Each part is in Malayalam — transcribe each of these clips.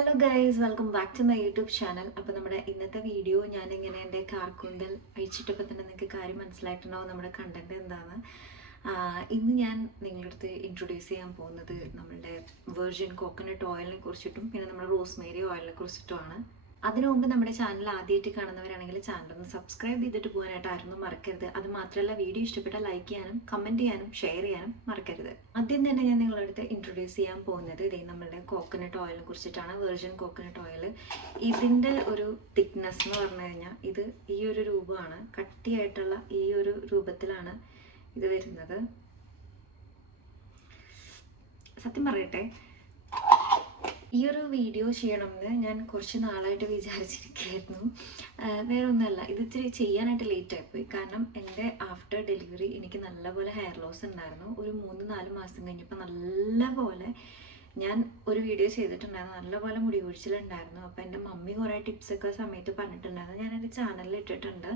Hello guys, welcome back to my YouTube channel. അപ്പോൾ നമ്മുടെ ഇന്നത്തെ വീഡിയോ ഞാനിങ്ങനെ എൻ്റെ കാർക്കൂന്തൽ അഴിച്ചിട്ടപ്പോൾ തന്നെ നിങ്ങൾക്ക് കാര്യം മനസ്സിലായിട്ടുണ്ടാവും നമ്മുടെ കണ്ടന്റ് എന്താണ്. ഇന്ന് ഞാൻ നിങ്ങളുടെ അടുത്ത് ഇൻട്രൊഡ്യൂസ് ചെയ്യാൻ പോകുന്നത് നമ്മളുടെ വെർജിൻ കോക്കനട്ട് ഓയിലിനെ കുറിച്ചിട്ടും പിന്നെ നമ്മുടെ റോസ്മേരി ഓയിലിനെ കുറിച്ചിട്ടുമാണ്. അതിനു മുമ്പ് നമ്മുടെ ചാനൽ ആദ്യമായിട്ട് കാണുന്നവരാണെങ്കിൽ ചാനൽ ഒന്ന് സബ്സ്ക്രൈബ് ചെയ്തിട്ട് പോകാനായിട്ട് ആരൊന്നും മറക്കരുത്. അത് മാത്രമല്ല, വീഡിയോ ഇഷ്ടപ്പെട്ടാൽ ലൈക്ക് ചെയ്യാനും കമൻറ്റ് ചെയ്യാനും ഷെയർ ചെയ്യാനും മറക്കരുത്. ആദ്യം തന്നെ ഞാൻ നിങ്ങളുടെ അടുത്ത് ഇൻട്രൊഡ്യൂസ് ചെയ്യാൻ പോകുന്നത് ഇതേ നമ്മളുടെ കോക്കനട്ട് ഓയിലിനെ കുറിച്ചിട്ടാണ്. വെർജിൻ കോക്കനട്ട് ഓയിൽ, ഇതിൻ്റെ ഒരു തിക്നെസ് എന്ന് പറഞ്ഞു കഴിഞ്ഞാൽ ഇത് ഈ ഒരു രൂപമാണ്, കട്ടിയായിട്ടുള്ള ഈ ഒരു രൂപത്തിലാണ് ഇത് വരുന്നത്. സത്യം പറയട്ടെ, ഈ ഒരു വീഡിയോ ചെയ്യണമെന്ന് ഞാൻ കുറച്ച് നാളായിട്ട് വിചാരിച്ചിരിക്കുകയായിരുന്നു. വേറെ ഒന്നുമല്ല, ഇത് ഇത്തിരി ചെയ്യാനായിട്ട് ലേറ്റ് ആയിപ്പോയി. കാരണം എൻ്റെ ആഫ്റ്റർ ഡെലിവറി എനിക്ക് നല്ലപോലെ ഹെയർ ലോസ് ഉണ്ടായിരുന്നു. ഒരു 3-4 മാസം കഴിഞ്ഞപ്പോൾ നല്ലപോലെ ഞാൻ ഒരു വീഡിയോ ചെയ്തിട്ടുണ്ടായിരുന്നു, നല്ലപോലെ മുടി കൊഴിച്ചിലുണ്ടായിരുന്നു. അപ്പോൾ എൻ്റെ മമ്മി കുറേ ടിപ്സൊക്കെ സമയത്ത് പറഞ്ഞിട്ടുണ്ടായിരുന്നു. ഞാൻ എൻ്റെ ചാനലിൽ ഇട്ടിട്ടുണ്ട്.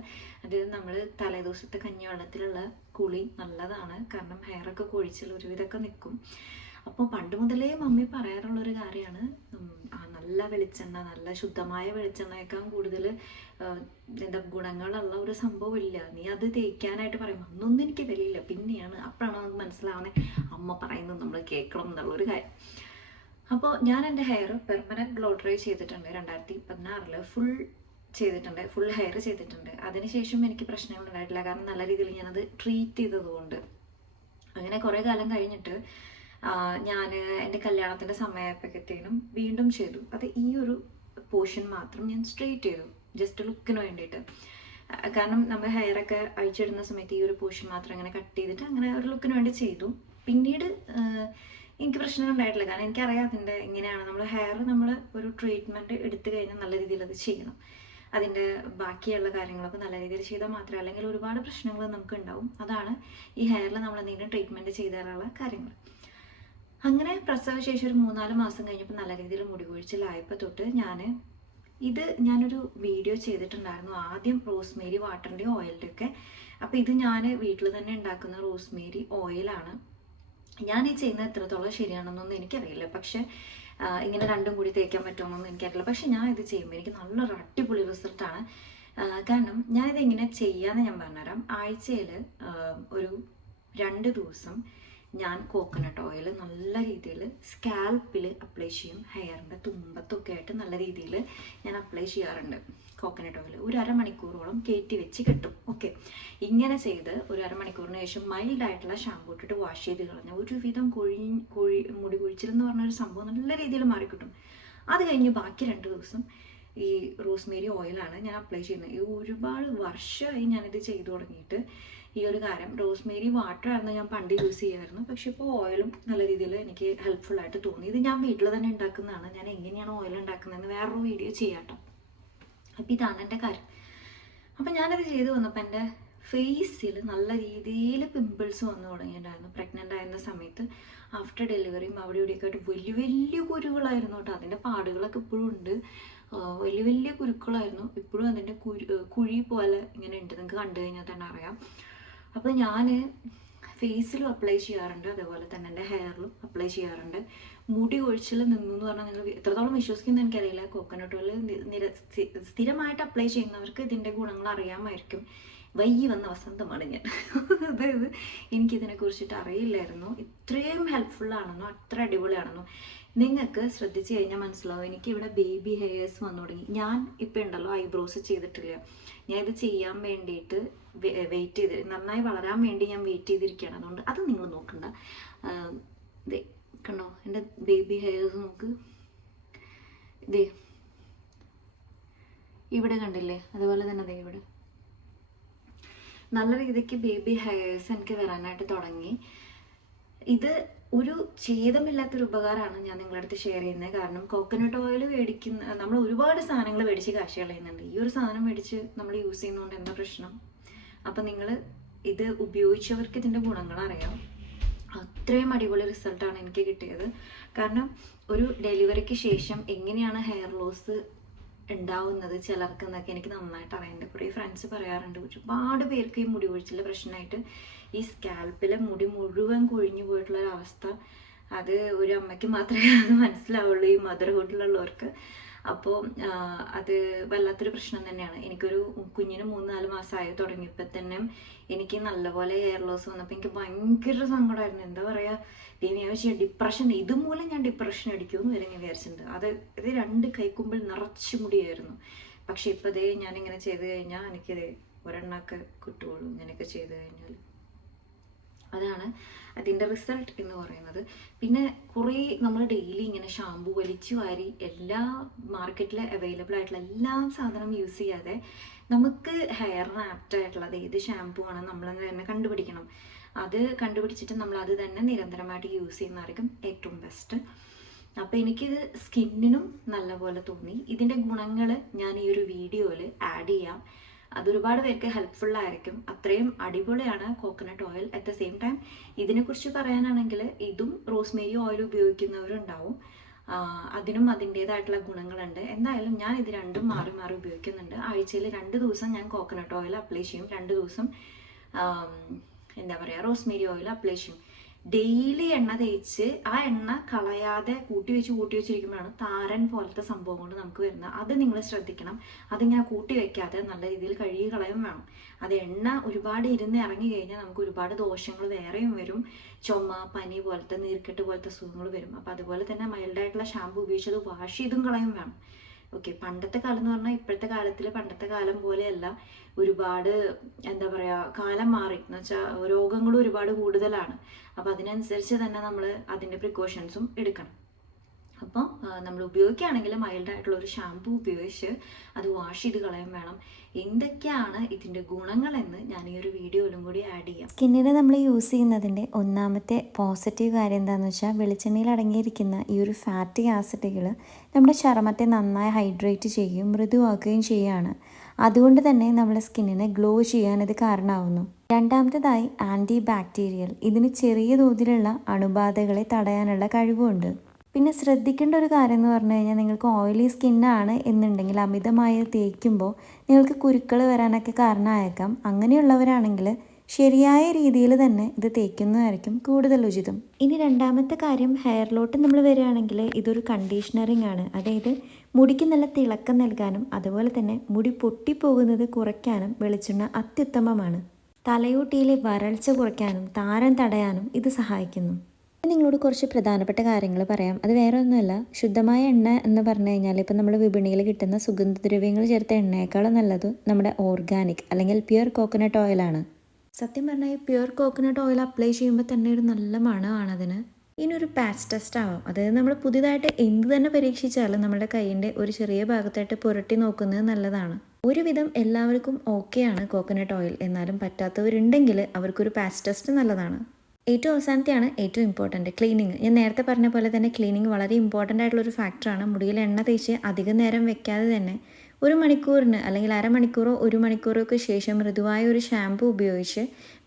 അതായത് നമ്മൾ തലേദിവസത്തെ കഞ്ഞിവെള്ളത്തിലുള്ള കുളി നല്ലതാണ്, കാരണം ഹെയറൊക്കെ കൊഴിച്ചിൽ ഒരുവിധമൊക്കെ നിൽക്കും. അപ്പോൾ പണ്ട് മുതലേ മമ്മി പറയാറുള്ളൊരു കാര്യമാണ്, നല്ല വെളിച്ചെണ്ണ, നല്ല ശുദ്ധമായ വെളിച്ചെണ്ണയേക്കാൾ കൂടുതൽ എന്താ ഗുണങ്ങളുള്ള ഒരു സംഭവമില്ല, നീ അത് തേക്കാനായിട്ട് പറയും. അന്നൊന്നും എനിക്ക് വിലയില്ല, പിന്നെയാണ് അപ്പോഴാണ് നമുക്ക് മനസ്സിലാവുന്നത് അമ്മ പറയുന്നത് നമ്മൾ കേൾക്കണം എന്നുള്ളൊരു കാര്യം. അപ്പോൾ ഞാൻ എൻ്റെ ഹെയർ പെർമനൻറ്റ് ബ്ലോ ഡ്രൈ ചെയ്തിട്ടുണ്ട്. 2016 ഫുൾ ചെയ്തിട്ടുണ്ട്, ഫുൾ ഹെയർ ചെയ്തിട്ടുണ്ട്. അതിനുശേഷം എനിക്ക് പ്രശ്നങ്ങൾ ഉണ്ടായിട്ടില്ല, കാരണം നല്ല രീതിയിൽ ഞാനത് ട്രീറ്റ് ചെയ്തതുകൊണ്ട്. അങ്ങനെ കുറേ കാലം കഴിഞ്ഞിട്ട് ഞാൻ എൻ്റെ കല്യാണത്തിൻ്റെ സമയമായപ്പോഴത്തേനും വീണ്ടും ചെയ്തു. അത് ഈ ഒരു പോർഷൻ മാത്രം ഞാൻ സ്ട്രെയിറ്റ് ചെയ്തു, ജസ്റ്റ് ലുക്കിന് വേണ്ടിയിട്ട്. കാരണം നമ്മൾ ഹെയറൊക്കെ അഴിച്ചിടുന്ന സമയത്ത് ഈ ഒരു പോർഷൻ മാത്രം അങ്ങനെ കട്ട് ചെയ്തിട്ട് അങ്ങനെ ഒരു ലുക്കിന് വേണ്ടി ചെയ്തു. പിന്നീട് എനിക്ക് പ്രശ്നം ഉണ്ടായിട്ടില്ല, കാരണം എനിക്കറിയാം അതിൻ്റെ എങ്ങനെയാണ് നമ്മൾ ഹെയർ നമ്മൾ ഒരു ട്രീറ്റ്മെൻറ്റ് എടുത്തു കഴിഞ്ഞാൽ നല്ല രീതിയിൽ അത് ചെയ്യണം. അതിൻ്റെ ബാക്കിയുള്ള കാര്യങ്ങളൊക്കെ നല്ല രീതിയിൽ ചെയ്താൽ മാത്രമേ, അല്ലെങ്കിൽ ഒരുപാട് പ്രശ്നങ്ങൾ നമുക്ക് ഉണ്ടാവും. അതാണ് ഈ ഹെയറിൽ നമ്മൾ എന്തെങ്കിലും ട്രീറ്റ്മെൻറ്റ് ചെയ്തു തരാനുള്ള കാര്യങ്ങൾ. അങ്ങനെ പ്രസവശേഷം ഒരു 3-4 മാസം കഴിഞ്ഞപ്പോൾ നല്ല രീതിയിൽ മുടി കൊഴിച്ചിലായപ്പോൾ തൊട്ട് ഞാനൊരു വീഡിയോ ചെയ്തിട്ടുണ്ടായിരുന്നു. ആദ്യം റോസ്മേരി വാട്ടറിൻ്റെ ഓയിലിൻ്റെ ഒക്കെ. അപ്പോൾ ഇത് ഞാൻ വീട്ടിൽ തന്നെ ഉണ്ടാക്കുന്ന റോസ്മേരി ഓയിലാണ്. ഞാൻ ഈ ചെയ്യുന്നത് എത്രത്തോളം ശരിയാണെന്നൊന്നും എനിക്കറിയില്ല, പക്ഷെ ഇങ്ങനെ രണ്ടും കൂടി തേക്കാൻ പറ്റുമെന്നൊന്നും എനിക്കറിയില്ല. പക്ഷെ ഞാൻ ഇത് ചെയ്യുമ്പോൾ എനിക്ക് നല്ലൊരു അടിപൊളി റിസൾട്ടാണ്. കാരണം ഞാനിത് എങ്ങനെ ചെയ്യാമെന്ന് ഞാൻ പറഞ്ഞുതരാം. ആഴ്ചയിൽ ഒരു 2 ദിവസം ഞാൻ കോക്കനട്ട് ഓയിൽ നല്ല രീതിയിൽ സ്കാൽപ്പിൽ അപ്ലൈ ചെയ്യും. ഹെയറിൻ്റെ തുമ്പത്തൊക്കെ ആയിട്ട് നല്ല രീതിയിൽ ഞാൻ അപ്ലൈ ചെയ്യാറുണ്ട്. കോക്കനട്ട് ഓയിൽ ഒരു അരമണിക്കൂറോളം കയറ്റി വെച്ച് കെട്ടും. ഓക്കെ, ഇങ്ങനെ ചെയ്ത് ഒരു അരമണിക്കൂറിന് ശേഷം മൈൽഡായിട്ടുള്ള ഷാമ്പൂ ഇട്ടിട്ട് വാഷ് ചെയ്ത് കളഞ്ഞാൽ ഒരുവിധം മുടി കൊഴിച്ചിലെന്ന് പറഞ്ഞൊരു സംഭവം നല്ല രീതിയിൽ മാറിക്കിട്ടും. അത് കഴിഞ്ഞ് ബാക്കി 2 ദിവസം ഈ റോസ്മേരി ഓയിലാണ് ഞാൻ അപ്ലൈ ചെയ്യുന്നത്. ഈ ഒരുപാട് വർഷമായി ഞാനിത് ചെയ്തു തുടങ്ങിയിട്ട്. ഈ ഒരു കാര്യം, റോസ്മേരി വാട്ടർ ആയിരുന്നു ഞാൻ പണ്ട് യൂസ് ചെയ്യുമായിരുന്നു, പക്ഷെ ഇപ്പോൾ ഓയിലും നല്ല രീതിയിൽ എനിക്ക് ഹെൽപ്ഫുള്ളായിട്ട് തോന്നി. ഇത് ഞാൻ വീട്ടിൽ തന്നെ ഉണ്ടാക്കുന്നതാണ്. ഞാൻ എങ്ങനെയാണ് ഓയിൽ ഉണ്ടാക്കുന്നതെന്ന് വേറൊരു വീഡിയോ ചെയ്യാട്ടോ. അപ്പോൾ ഇതാണ് എൻ്റെ കാര്യം. അപ്പം ഞാനത് ചെയ്ത് വന്നപ്പോൾ എൻ്റെ ഫേസിൽ നല്ല രീതിയിൽ പിമ്പിൾസ് വന്നു തുടങ്ങിയിട്ടുണ്ടായിരുന്നു. പ്രഗ്നൻ്റ് ആയിരുന്ന സമയത്ത് ആഫ്റ്റർ ഡെലിവറിയും അവിടെ ഇവിടെയൊക്കെ ആയിട്ട് വലിയ വലിയ കുരുകളായിരുന്നു കേട്ടോ. അതിൻ്റെ പാടുകളൊക്കെ ഇപ്പോഴും ഉണ്ട്. വലിയ വലിയ കുരുക്കളായിരുന്നു. ഇപ്പോഴും അതിൻ്റെ കുഴി പോലെ ഇങ്ങനെ ഉണ്ട്, നിങ്ങൾക്ക് കണ്ടു കഴിഞ്ഞാൽ തന്നെ അറിയാം. അപ്പോൾ ഞാൻ ഫേസിലും അപ്ലൈ ചെയ്യാറുണ്ട്, അതേപോലെ തന്നെ എൻ്റെ ഹെയറിലും അപ്ലൈ ചെയ്യാറുണ്ട്. മുടി കൊഴിച്ചിൽ നിന്നു എന്ന് പറഞ്ഞാൽ നിങ്ങൾ എത്രത്തോളം വിശ്വസിക്കുന്നത് എനിക്കറിയില്ല. കോക്കനട്ട് ഓയിൽ സ്ഥിരമായിട്ട് അപ്ലൈ ചെയ്യുന്നവർക്ക് ഇതിൻ്റെ ഗുണങ്ങൾ അറിയാമായിരിക്കും. വൈകി വന്ന വസന്തമാണ് ഞാൻ. അതായത് എനിക്കിതിനെ കുറിച്ചിട്ട് അറിയില്ലായിരുന്നു ഇത്രയും ഹെൽപ്ഫുള്ളാണെന്നോ അത്ര അടിപൊളിയാണെന്നോ. നിങ്ങൾക്ക് ശ്രദ്ധിച്ചു കഴിഞ്ഞാൽ മനസ്സിലാവും, എനിക്കിവിടെ ബേബി ഹെയർസ് വന്നു തുടങ്ങി. ഞാൻ ഇപ്പം ഉണ്ടല്ലോ ഐബ്രോസ് ചെയ്തിട്ടില്ല. ഞാൻ ഇത് ചെയ്യാൻ വേണ്ടിയിട്ട് വെയിറ്റ് ചെയ്ത്, നന്നായി വളരാൻ വേണ്ടി ഞാൻ വെയിറ്റ് ചെയ്തിരിക്കുകയാണ്. അതുകൊണ്ട് അത് നിങ്ങൾ നോക്കണ്ട. ഇതേ കണ്ടോ എൻ്റെ ബേബി ഹെയർസ്, നോക്ക് ഇതേ ഇവിടെ കണ്ടില്ലേ, അതുപോലെ തന്നെ അതേ ഇവിടെ നല്ല രീതിക്ക് ബേബി ഹെയർസ് എനിക്ക് വരാനായിട്ട് തുടങ്ങി. ഇത് ഒരു ഛേദമില്ലാത്തൊരു ഉപകാരമാണ് ഞാൻ നിങ്ങളുടെ അടുത്ത് ഷെയർ ചെയ്യുന്നത്. കാരണം കോക്കനട്ട് ഓയിൽ നമ്മൾ ഒരുപാട് സാധനങ്ങൾ മേടിച്ച് കാശ് കളയുന്നുണ്ട്. ഈ ഒരു സാധനം മേടിച്ച് നമ്മൾ യൂസ് ചെയ്യുന്നതുകൊണ്ട് എന്താ പ്രശ്നം? അപ്പം നിങ്ങൾ ഇത് ഉപയോഗിച്ചവർക്ക് ഇതിൻ്റെ ഗുണങ്ങൾ അറിയാം. അത്രയും അടിപൊളി റിസൾട്ടാണ് എനിക്ക് കിട്ടിയത്. കാരണം ഒരു ഡെലിവറിക്ക് ശേഷം എങ്ങനെയാണ് ഹെയർ ലോസ് ഉണ്ടാവുന്നത് ചിലർക്ക് എന്നൊക്കെ എനിക്ക് നന്നായിട്ട് അറിയുന്നുണ്ട്. കുറേ ഫ്രണ്ട്സ് പറയാറുണ്ട്, ഒരുപാട് പേർക്ക് ഈ മുടി കൊഴിച്ചിലെ പ്രശ്നമായിട്ട് ഈ സ്കാൽപ്പിലെ മുടി മുഴുവൻ കൊഴിഞ്ഞു പോയിട്ടുള്ളൊരവസ്ഥ അത് ഒരു അമ്മയ്ക്ക് മാത്രമേ അത് മനസ്സിലാവുള്ളൂ, ഈ മദർഹുഡിലുള്ളവർക്ക്. അപ്പോൾ അത് വല്ലാത്തൊരു പ്രശ്നം തന്നെയാണ്. എനിക്കൊരു കുഞ്ഞിന് 3-4 മാസമായി തുടങ്ങിയപ്പോൾ തന്നെ എനിക്ക് നല്ലപോലെ ഹെയർ ലോസ് വന്നപ്പോൾ എനിക്ക് ഭയങ്കര സങ്കടമായിരുന്നു. എന്താ പറയുക, ഡിപ്രഷൻ, ഇതുമൂലം ഞാൻ ഡിപ്രഷൻ അടിക്കുമെന്ന് വരെ ഞാൻ വിചാരിച്ചിട്ടുണ്ട്. ഇത് 2 കൈക്കുമ്പിൾ നിറച്ചു മുടിയായിരുന്നു. പക്ഷെ ഇപ്പോൾ ഇതേ ഞാനിങ്ങനെ ചെയ്ത് കഴിഞ്ഞാൽ എനിക്കിത് ഒരെണ്ണമൊക്കെ കിട്ടുകയുള്ളൂ ഇങ്ങനെയൊക്കെ ചെയ്ത് കഴിഞ്ഞാൽ. അതാണ് അതിൻ്റെ റിസൾട്ട് എന്ന് പറയുന്നത്. പിന്നെ കുറേ നമ്മൾ ഡെയിലി ഇങ്ങനെ ഷാമ്പു വലിച്ചു വാരി എല്ലാ മാർക്കറ്റിൽ അവൈലബിൾ ആയിട്ടുള്ള എല്ലാ സാധനവും യൂസ് ചെയ്യാതെ നമുക്ക് ഹെയറിന് ആപ്റ്റ് ആയിട്ടുള്ളത് ഏത് ഷാമ്പു ആണ് നമ്മൾ തന്നെ കണ്ടുപിടിക്കണം. അത് കണ്ടുപിടിച്ചിട്ട് നമ്മൾ അത് തന്നെ നിരന്തരമായിട്ട് യൂസ് ചെയ്യുന്നതായിരിക്കും ഏറ്റവും ബെസ്റ്റ്. അപ്പോൾ എനിക്കിത് സ്കിന്നിനും നല്ലപോലെ തോന്നി. ഇതിൻ്റെ ഗുണങ്ങൾ ഞാൻ ഈ ഒരു വീഡിയോയിൽ ആഡ് ചെയ്യാം. അതൊരുപാട് പേർക്ക് ഹെൽപ്ഫുള്ളായിരിക്കും. അത്രയും അടിപൊളിയാണ് coconut oil. At the same time ഇതിനെക്കുറിച്ച് പറയാനാണെങ്കിൽ ഇതും റോസ്മേരി ഓയിൽ ഉപയോഗിക്കുന്നവരുണ്ടാവും. അതിനും അതിൻ്റേതായിട്ടുള്ള ഗുണങ്ങളുണ്ട്. എന്തായാലും ഞാൻ ഇത് രണ്ടും മാറി മാറി ഉപയോഗിക്കുന്നുണ്ട്. ആഴ്ചയിൽ 2 ദിവസം ഞാൻ കോക്കനട്ട് ഓയിൽ അപ്ലൈ ചെയ്യും, 2 ദിവസം എന്താ പറയുക റോസ്മേരി ഓയിൽ അപ്ലൈ ചെയ്യും. ഡെയിലി എണ്ണ തേച്ച് ആ എണ്ണ കളയാതെ കൂട്ടി വെച്ചിരിക്കുമ്പോഴാണ് താരൻ പോലത്തെ സംഭവങ്ങൾ നമുക്ക് വരുന്നത്. അത് നിങ്ങൾ ശ്രദ്ധിക്കണം. അതിങ്ങനെ കൂട്ടി വെക്കാതെ നല്ല രീതിയിൽ കഴുകി കളയാൻ വേണം. അത് എണ്ണ ഒരുപാട് ഇരുന്ന് ഇറങ്ങി കഴിഞ്ഞാൽ നമുക്ക് ഒരുപാട് ദോഷങ്ങൾ വേറെയും വരും. ചുമ, പനി പോലത്തെ, നീർക്കെട്ട് പോലത്തെ അസുഖങ്ങൾ വരും. അപ്പം അതുപോലെ തന്നെ മൈൽഡായിട്ടുള്ള ഷാമ്പു ഉപയോഗിച്ചത് വാഷ് ചെയ്തും കളയും വേണം. ഓക്കെ, പണ്ടത്തെ കാലം എന്ന് പറഞ്ഞാൽ ഇപ്പോഴത്തെ കാലത്തിൽ പണ്ടത്തെ കാലം പോലെയല്ല. ഒരുപാട് എന്താ പറയുക, കാലം മാറി എന്ന് വെച്ചാൽ രോഗങ്ങളും ഒരുപാട് കൂടുതലാണ്. അപ്പോൾ അതിനനുസരിച്ച് തന്നെ നമ്മൾ അതിൻ്റെ പ്രിക്കോഷൻസും എടുക്കണം. അപ്പോൾ നമ്മൾ ഉപയോഗിക്കുകയാണെങ്കിൽ മൈൽഡായിട്ടുള്ള ഒരു ഷാമ്പു ഉപയോഗിച്ച് അത് വാഷ് ചെയ്ത് കളയാൻ വേണം. എന്തൊക്കെയാണ് ഇതിൻ്റെ ഗുണങ്ങളെന്ന് ഞാൻ ഈ ഒരു വീഡിയോയിലും കൂടി ആഡ് ചെയ്യാം. സ്കിന്നിന് നമ്മൾ യൂസ് ചെയ്യുന്നതിൻ്റെ ഒന്നാമത്തെ പോസിറ്റീവ് കാര്യം എന്താണെന്ന് വെച്ചാൽ വെളിച്ചെണ്ണയിൽ അടങ്ങിയിരിക്കുന്ന ഈ ഒരു ഫാറ്റി ആസിഡുകൾ നമ്മുടെ ചർമ്മത്തെ നന്നായി ഹൈഡ്രേറ്റ് ചെയ്യുകയും മൃദുവാക്കുകയും ചെയ്യുകയാണ്. അതുകൊണ്ട് തന്നെ നമ്മുടെ സ്കിന്നിനെ ഗ്ലോ ചെയ്യാൻ ഇത് കാരണമാവുന്നു. രണ്ടാമത്തേതായി ആൻറ്റി ബാക്ടീരിയൽ. ഇതിന് ചെറിയ തോതിലുള്ള അണുബാധകളെ തടയാനുള്ള കഴിവുണ്ട്. പിന്നെ ശ്രദ്ധിക്കേണ്ട ഒരു കാര്യം എന്ന് പറഞ്ഞു കഴിഞ്ഞാൽ, നിങ്ങൾക്ക് ഓയിലി സ്കിന്നാണ് എന്നുണ്ടെങ്കിൽ അമിതമായി തേക്കുമ്പോൾ നിങ്ങൾക്ക് കുരുക്കൾ വരാനൊക്കെ കാരണമായേക്കാം. അങ്ങനെയുള്ളവരാണെങ്കിൽ ശരിയായ രീതിയിൽ തന്നെ ഇത് തേക്കുന്നതായിരിക്കും കൂടുതൽ ഉചിതം. ഇനി രണ്ടാമത്തെ കാര്യം, ഹെയറിലോട്ട് നമ്മൾ വരികയാണെങ്കിൽ ഇതൊരു കണ്ടീഷണറിങ് ആണ്. അതായത് മുടിക്ക് നല്ല തിളക്കം നൽകാനും അതുപോലെ തന്നെ മുടി പൊട്ടിപ്പോകുന്നത് കുറയ്ക്കാനും വെളിച്ചെണ്ണ അത്യുത്തമമാണ്. തലയോട്ടിയിലെ വരൾച്ച കുറയ്ക്കാനും താരൻ തടയാനും ഇത് സഹായിക്കുന്നു. നിങ്ങളോട് കുറച്ച് പ്രധാനപ്പെട്ട കാര്യങ്ങൾ പറയാം. അത് വേറെ ഒന്നുമല്ല, ശുദ്ധമായ എണ്ണ എന്ന് പറഞ്ഞു കഴിഞ്ഞാൽ ഇപ്പം നമ്മൾ വിപണിയിൽ കിട്ടുന്ന സുഗന്ധദ്രവ്യങ്ങൾ ചേർത്ത എണ്ണയേക്കാളും നല്ലത് നമ്മുടെ ഓർഗാനിക് അല്ലെങ്കിൽ പ്യുർ കോക്കനട്ട് ഓയിലാണ്. സത്യം പറഞ്ഞാൽ ഈ പ്യുർ കോക്കനട്ട് ഓയിൽ അപ്ലൈ ചെയ്യുമ്പോൾ തന്നെ ഒരു നല്ല മണമാണ് അതിന്. ഇനിയൊരു പാച്ച് ടെസ്റ്റ് ആവാം. അതായത് നമ്മൾ പുതിയതായിട്ട് എന്ത് തന്നെ പരീക്ഷിച്ചാലും നമ്മുടെ കൈയിൻ്റെ ഒരു ചെറിയ ഭാഗത്തായിട്ട് പുരട്ടി നോക്കുന്നത് നല്ലതാണ്. ഒരുവിധം എല്ലാവർക്കും ഓക്കെയാണ് കോക്കനട്ട് ഓയിൽ. എന്നാലും പറ്റാത്തവരുണ്ടെങ്കിൽ അവർക്കൊരു പാച്ച് ടെസ്റ്റ് നല്ലതാണ്. ഏറ്റവും അവസാനത്തെയാണ് ഏറ്റവും ഇമ്പോർട്ടൻറ്റ്, ക്ലീനിങ്. ഞാൻ നേരത്തെ പറഞ്ഞ പോലെ തന്നെ ക്ലീനിങ് വളരെ ഇമ്പോർട്ടൻ്റ് ആയിട്ടുള്ളൊരു ഫാക്ടറാണ്. മുടിയിൽ എണ്ണ തേച്ച് അധികം നേരം വെക്കാതെ തന്നെ 1 മണിക്കൂറിന് അല്ലെങ്കിൽ അരമണിക്കൂറോ 1 മണിക്കൂറോ ഒക്കെ ശേഷം മൃദുവായ ഒരു ഷാമ്പു ഉപയോഗിച്ച്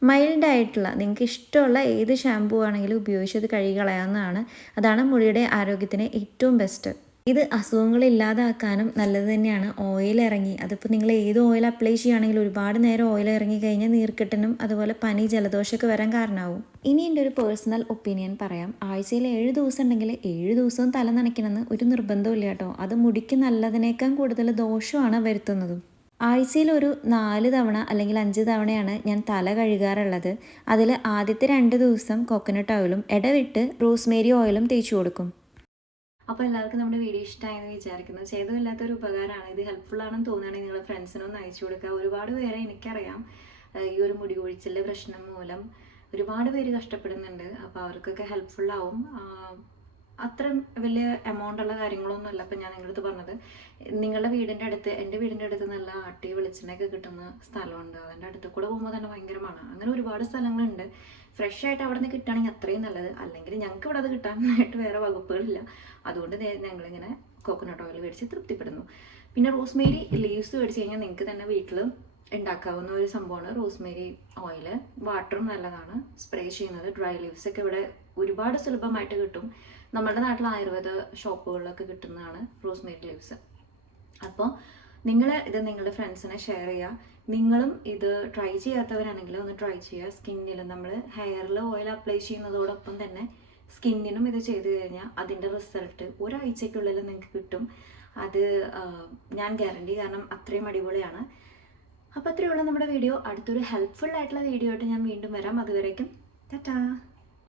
മൈൽഡായിട്ടുള്ള നിങ്ങൾക്ക് ഇഷ്ടമുള്ള ഏത് ഷാമ്പു ആണെങ്കിലും ഉപയോഗിച്ച് അത് കഴുകി കളയാവുന്നതാണ്. അതാണ് മുടിയുടെ ആരോഗ്യത്തിന് ഏറ്റവും ബെസ്റ്റ്. ഇത് അസുഖങ്ങൾ ഇല്ലാതാക്കാനും നല്ലത് തന്നെയാണ്. ഓയിൽ ഇറങ്ങി, അതിപ്പോൾ നിങ്ങൾ ഏത് ഓയിൽ അപ്ലൈ ചെയ്യുകയാണെങ്കിലും ഒരുപാട് നേരം ഓയിൽ ഇറങ്ങി കഴിഞ്ഞാൽ നീർക്കെട്ടിനും അതുപോലെ പനി, ജലദോഷമൊക്കെ വരാൻ കാരണമാവും. ഇനി എൻ്റെ ഒരു പേഴ്സണൽ ഒപ്പീനിയൻ പറയാം. ആഴ്ചയിൽ 7 ദിവസം ഉണ്ടെങ്കിൽ 7 ദിവസവും തല നനയ്ക്കണമെന്ന് ഒരു നിർബന്ധമില്ല കേട്ടോ. അത് മുടിക്ക് നല്ലതിനേക്കാൾ കൂടുതൽ ദോഷമാണ് വരുത്തുന്നതും. ആഴ്ചയിൽ ഒരു 4 തവണ അല്ലെങ്കിൽ 5 തവണയാണ് ഞാൻ തല കഴുകാറുള്ളത്. അതിൽ ആദ്യത്തെ 2 ദിവസം കോക്കനട്ട് ഓയിലും ഇടവിട്ട് റോസ്മേരി ഓയിലും തേച്ചു കൊടുക്കും. അപ്പോൾ എല്ലാവർക്കും നമ്മുടെ വീഡിയോ ഇഷ്ടമായെന്ന് വിചാരിക്കുന്നു. ചെയ്തതില്ലാത്തൊരു ഉപകാരമാണ്. ഇത് ഹെൽപ്ഫുൾ ആണെന്ന് തോന്നുകയാണെങ്കിൽ നിങ്ങളുടെ ഫ്രണ്ട്സിനൊന്ന് അയച്ചു കൊടുക്കുക. ഒരുപാട് പേരെ എനിക്കറിയാം ഈ ഒരു മുടി കൊഴിച്ചിലെ പ്രശ്നം മൂലം ഒരുപാട് പേര് കഷ്ടപ്പെടുന്നുണ്ട്. അപ്പോൾ അവർക്കൊക്കെ ഹെൽപ്ഫുള്ളാവും. അത്ര വലിയ എമൗണ്ട് ഉള്ള കാര്യങ്ങളൊന്നുമല്ല അപ്പം ഞാൻ നിങ്ങളുടെ അടുത്ത് പറഞ്ഞത്. നിങ്ങളുടെ വീടിൻ്റെ അടുത്ത്, എൻ്റെ വീടിൻ്റെ അടുത്ത് നല്ല ആട്ടി വെളിച്ചെണ്ണയൊക്കെ കിട്ടുന്ന സ്ഥലമുണ്ട്. അതിൻ്റെ അടുത്ത് കൂടെ പോകുമ്പോൾ തന്നെ ഭയങ്കരമാണ്. അങ്ങനെ ഒരുപാട് സ്ഥലങ്ങളുണ്ട്. ഫ്രഷ് ആയിട്ട് അവിടെ നിന്ന് കിട്ടുകയാണെങ്കിൽ അത്രയും നല്ലത്. അല്ലെങ്കിൽ ഞങ്ങൾക്ക് ഇവിടെ അത് കിട്ടാനായിട്ട് വേറെ വകുപ്പുകളില്ല. അതുകൊണ്ട് ഞങ്ങളിങ്ങനെ കോക്കനട്ട് ഓയിൽ മേടിച്ച് തൃപ്തിപ്പെടുന്നു. പിന്നെ റോസ്മേരി ലീവ്സ് മേടിച്ച് കഴിഞ്ഞാൽ നിങ്ങൾക്ക് തന്നെ വീട്ടിൽ ഉണ്ടാക്കാവുന്ന ഒരു സംഭവമാണ് റോസ്മേരി ഓയിൽ. വാട്ടറും നല്ലതാണ്. സ്പ്രേ ചെയ്യുന്നത് ഡ്രൈ ലീവ്സ് ഒക്കെ ഇവിടെ ഒരുപാട് സുലഭമായിട്ട് കിട്ടും. നമ്മുടെ നാട്ടിൽ ആയുർവേദ ഷോപ്പുകളിലൊക്കെ കിട്ടുന്നതാണ് റോസ്മേരി ലീവ്സ്. അപ്പോൾ നിങ്ങൾ ഇത് നിങ്ങളുടെ ഫ്രണ്ട്സിനെ ഷെയർ ചെയ്യുക. നിങ്ങളും ഇത് ട്രൈ ചെയ്യാത്തവരാണെങ്കിൽ ഒന്ന് ട്രൈ ചെയ്യുക. സ്കിന്നിൽ നമ്മൾ ഹെയറിൽ ഓയിൽ അപ്ലൈ ചെയ്യുന്നതോടൊപ്പം തന്നെ സ്കിന്നിനും ഇത് ചെയ്ത് കഴിഞ്ഞാൽ അതിൻ്റെ റിസൾട്ട് ഒരാഴ്ചയ്ക്കുള്ളിൽ നിങ്ങൾക്ക് കിട്ടും. അത് ഞാൻ ഗ്യാരണ്ടി, കാരണം അത്രയും അടിപൊളിയാണ്. അപ്പോൾ അത്രയേ ഉള്ളൂ നമ്മുടെ വീഡിയോ. അടുത്തൊരു ഹെൽപ്ഫുൾ ആയിട്ടുള്ള വീഡിയോ ആയിട്ട് ഞാൻ വീണ്ടും വരാം. അതുവരേക്കും ടാറ്റാ.